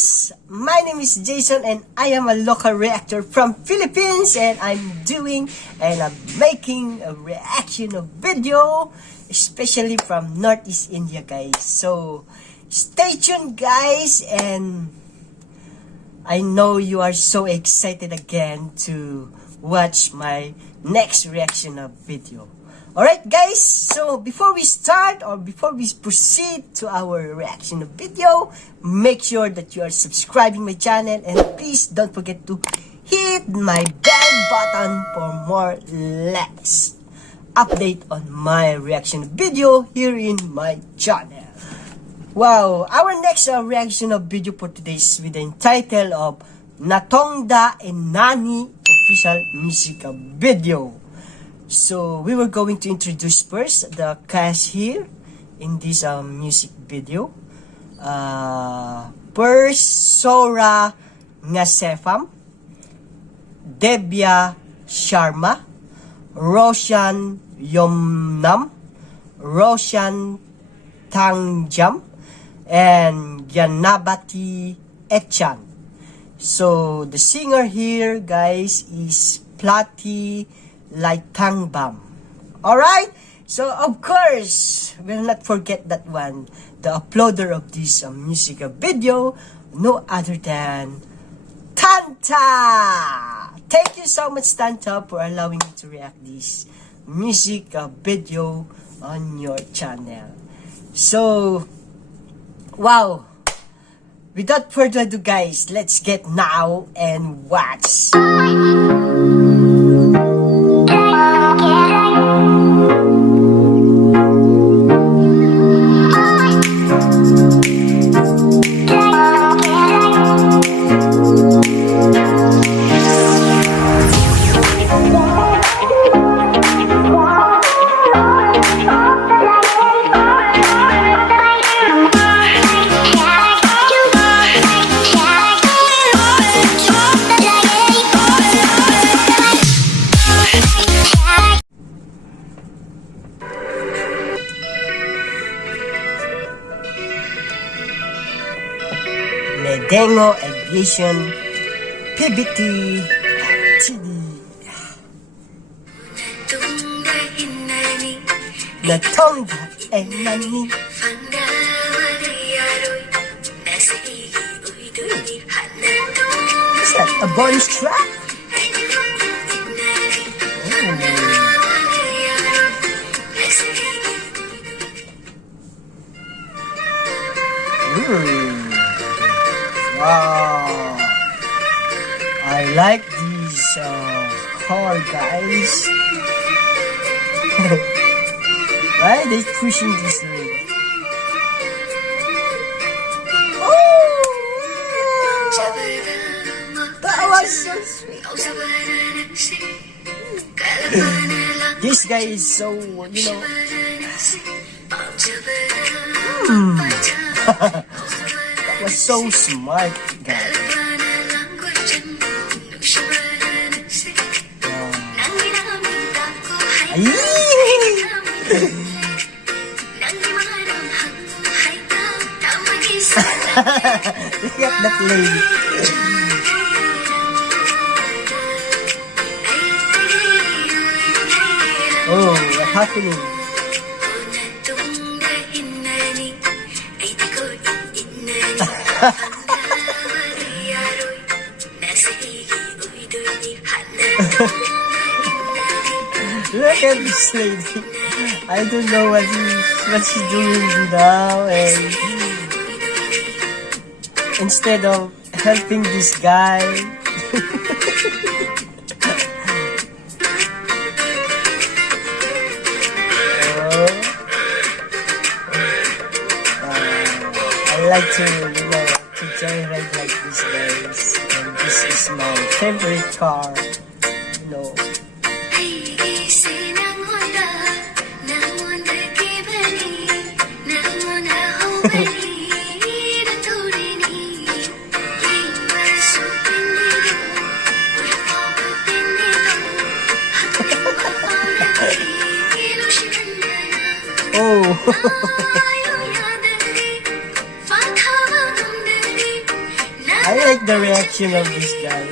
guys, my name is Jayson and I am a local reactor from Philippines, and I'm making a reaction of video, especially from Northeast India, guys. So stay tuned, guys, and I know you are so excited again to watch my next reaction of video. Alright guys, so before we start or before we proceed to our reaction of video, make sure that you are subscribing my channel, and please don't forget to hit my bell button for more latest update on my reaction video here in my channel. Wow, our next reaction of video for today is with the title of NATUNGDA ENNANI official music video. So we were going to introduce first the cast here in this music video. First, Sora Ngasefam, Debya Sharma, Roshan Yomnam, Roshan Tangjam, and Yanabati Echan. So the singer here, guys, is Platy Laithangbam. Alright? So, of course, we'll not forget that one. The uploader of this music video, no other than Tantha! Thank you so much, Tantha, for allowing me to react this music video on your channel. So, wow! Without further ado, guys, let's get now and watch. Dengo Aviation PBT TV. NATUNGDA ENNANI. Is that a bonus track? Wow, I like this car, guys. Why are they pushing this leg? Oh, that was so sweet. This guy is so, was so smart, guys. Look at that lady. Oh, what's happening? Look at this lady. I don't know what she's doing now, and instead of helping this guy, I like to joyride like this, guys. And this is my favorite car, like the reaction of this guy.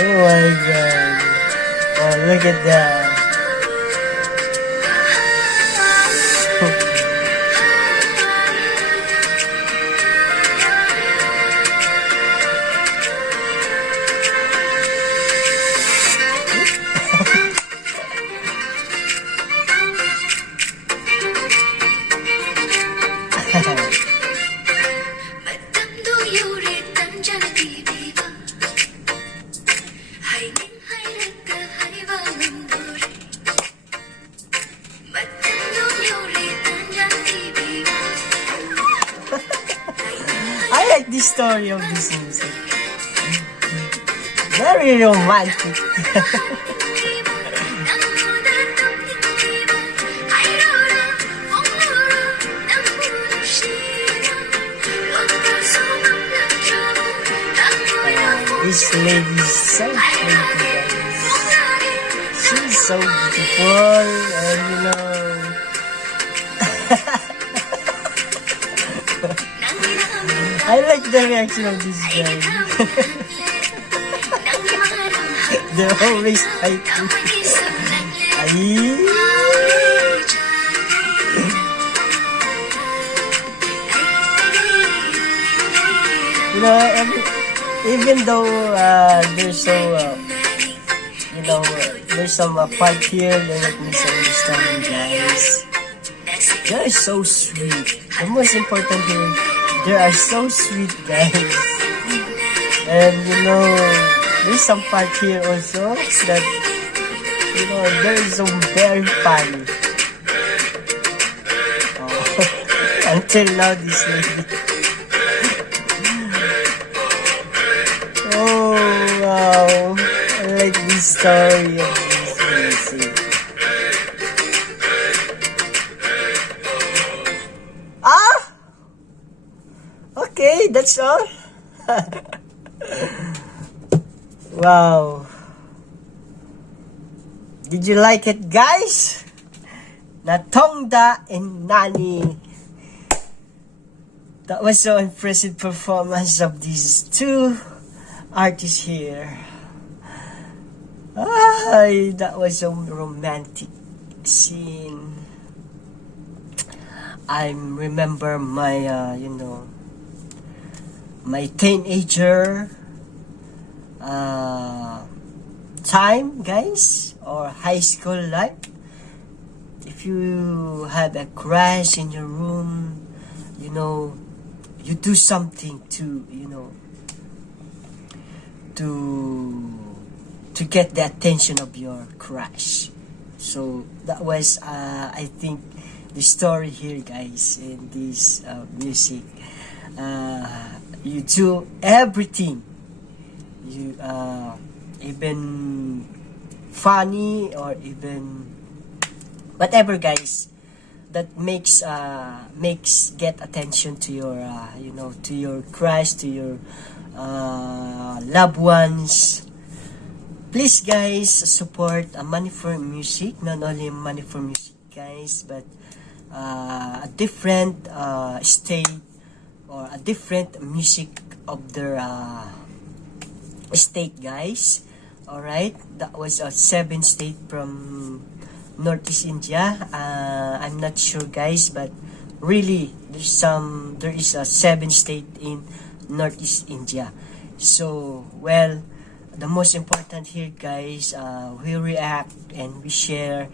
Oh my god. Oh, look at that. I like the story of this music. Very romantic. This lady is so pretty, guys. She's so beautiful, and you know. I like the reaction of this guy. They're always fighting. You know, even though there's so, you know, there's some part here that misunderstanding, guys. They're so sweet. The most important here, they are so sweet, guys. And you know, there's some part here also that, you know, there is some very funny. Oh, until now, this lady. Oh wow, I like this story of this music. Okay, that's all. Wow. Did you like it, guys? Natungda Ennnani. That was so impressive performance of these two artists here. That was a romantic scene. I remember my, you know, my teenager time, guys, or high school life. If you have a crush in your room, you know, you do something to, you know, to get the attention of your crush. So that was, I think, the story here, guys, in this music. You do everything, you even funny or even whatever, guys, that makes get attention to your you know, to your crush, to your loved ones. Please, guys, support Manipuri music. Not only Manipuri music, guys, but a different state or a different music of their state, guys. Alright, that was a 7 state from Northeast India. I'm not sure, guys, but really there is a 7 state in Northeast India. So, well, the most important here, guys, we react and we share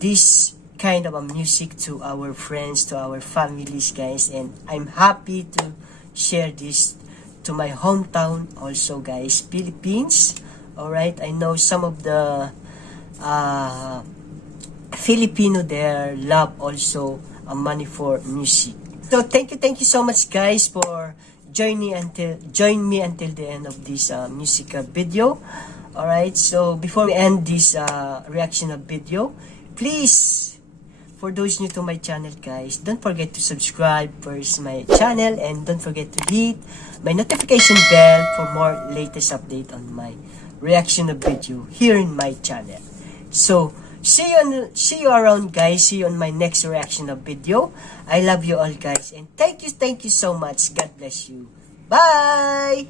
this kind of a music to our friends, to our families, guys, and I'm happy to share this to my hometown also, guys, Philippines. Alright, I know some of the Filipino there love also Manipur music. So thank you so much guys for join me until the end of this music video. Alright, so before we end this reaction of video, please, for those new to my channel guys, don't forget to subscribe first my channel and don't forget to hit my notification bell for more latest update on my reaction of video here in my channel. So see you around guys. See you on my next reaction of video. I love you all guys and thank you so much. God bless you. Bye.